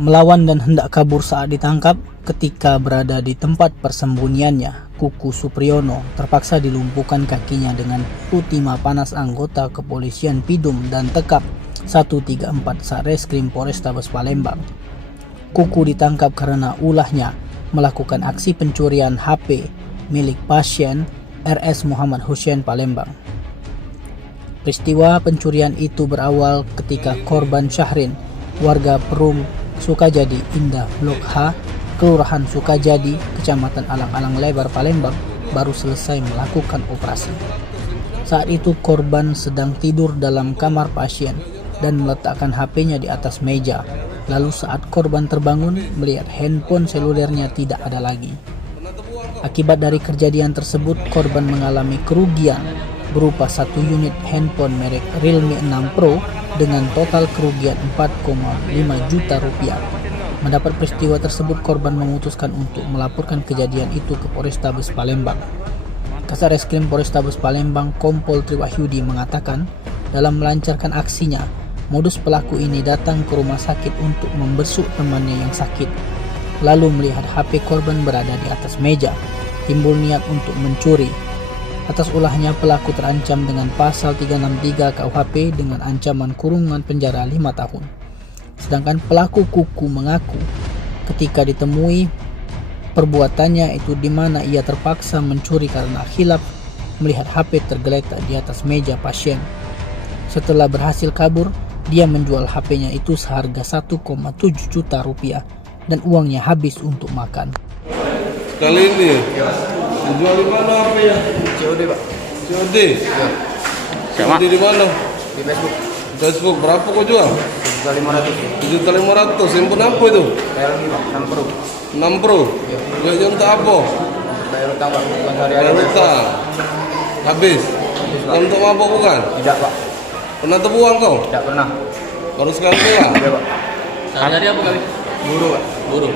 Melawan dan hendak kabur saat ditangkap. Ketika berada di tempat persembunyiannya, Kuku Supriyono terpaksa dilumpuhkan kakinya dengan timah panas anggota kepolisian Pidum dan Tekap 134 Satreskrim Polrestabes Palembang. Kuku ditangkap karena ulahnya melakukan aksi pencurian HP milik pasien RS Muhammad Hussein Palembang. Peristiwa pencurian itu berawal ketika korban Syahrin, warga Perum Sukajadi Indah Blok H, Kelurahan Sukajadi, Kecamatan Alang-Alang Lebar, Palembang, baru selesai melakukan operasi. Saat itu korban sedang tidur dalam kamar pasien dan meletakkan HP-nya di atas meja. Lalu saat korban terbangun, melihat handphone selulernya tidak ada lagi. Akibat dari kejadian tersebut, korban mengalami kerugian berupa 1 unit handphone merek Realme 6 Pro dengan total kerugian 4,5 juta rupiah. Mendapat peristiwa tersebut, korban memutuskan untuk melaporkan kejadian itu ke Polrestabes Palembang. Kasareskrim Polrestabes Palembang Kompol Triwahyudi mengatakan, dalam melancarkan aksinya, modus pelaku ini datang ke rumah sakit untuk membesuk temannya yang sakit. Lalu melihat HP korban berada di atas meja, timbul niat untuk mencuri. Atas ulahnya, pelaku terancam dengan pasal 363 KUHP dengan ancaman kurungan penjara 5 tahun. Sedangkan pelaku Kuku mengaku ketika ditemui perbuatannya itu di mana ia terpaksa mencuri karena khilaf melihat HP tergeletak di atas meja pasien. Setelah berhasil kabur, dia menjual HP-nya itu seharga 1,7 juta rupiah dan uangnya habis untuk makan. Kali ini dijual di mana HP-nya? COD Pak. COD? Ya. COD di mana? Di Facebook. Facebook. Berapa kau jual? 7.500. 7.500. Handphone apa itu? Realme Pak, 6 Pro. 6 Pro? Ya. Jualnya untuk apa? Bayar utang Pak, bukan sehari-hari. Bayar utang. Habis? Pak. Untuk mabok bukan? Tidak Pak, Pernah terbuang kau? tidak pernah. Baru sekali pulang? Iya Pak. Sehari-hari apa kali? Buru Pak. Buru.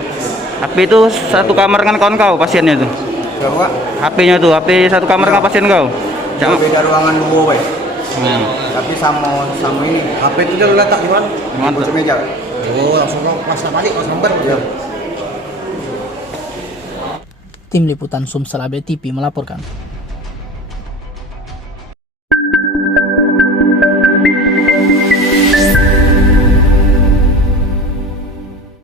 HP itu satu kamar dengan kawan kau pasiennya tuh. Berapa Pak? HP-nya tuh, HP satu kamar dengan pasien kau. Jangan beda ruangan dua Pak. Hmm. Tapi sama ini. HP itu dia letak di mana? Di Mana? pojok meja Pak. Oh, langsung pasang balik, pasang bar. Ya. Tim Liputan Sumsel Update TV melaporkan.